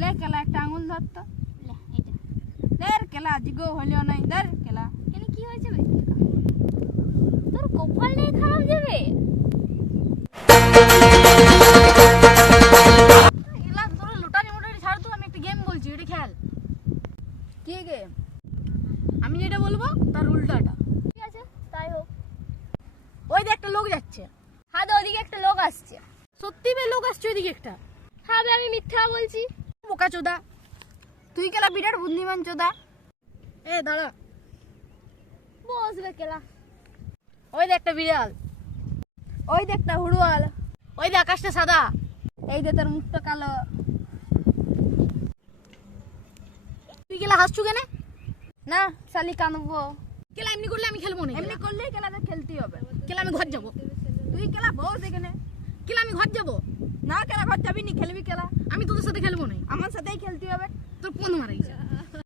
লে কেলা একটা আঙুল ধরতো লে এটা দের কেলা আজগো হইলো নাই দের কেলা কেন কি হয়েছে বে তোর কপালটাই খারাপ যাবে এলা তোর লুটানি মুটানি ছাড় তো আমি একটা গেম বলছি এটা খেল কি গেম আমি যেটা বলবো তার উল্টাটা ঠিক আছে তাই হোক ওই যে একটা লোক যাচ্ছে হ্যাঁ তো ওদিকে একটা লোক আসছে সত্যি বে লোক আসছে ওইদিকে একটা হ্যাঁ বে আমি মিথ্যা বলছি বোকা চোদা তুই কেলা বিরাট বুদ্ধিমান চোদা এ দাঁড়া বসবে কেলা ওই যে একটা বিড়াল ওই যে একটা হুড়ুয়াল ওই যে আকাশটা সাদা এই যে তোর মুখটা কালো তুই কেলা হাসছু কেনে না শালি কানবো কেলা এমনি করলে আমি খেলবো না এমনি করলেই কেলা খেলতে হবে কেলা আমি ঘর যাবো তুই কেলা বস এখানে কেলা আমি ঘর যাবো না কেলা ঘর যাবি নি খেলবি কেলা আমি তোদের সাথে খেলবো না আমার সাথেই খেলতে হবে তোর ফোন মারাইছে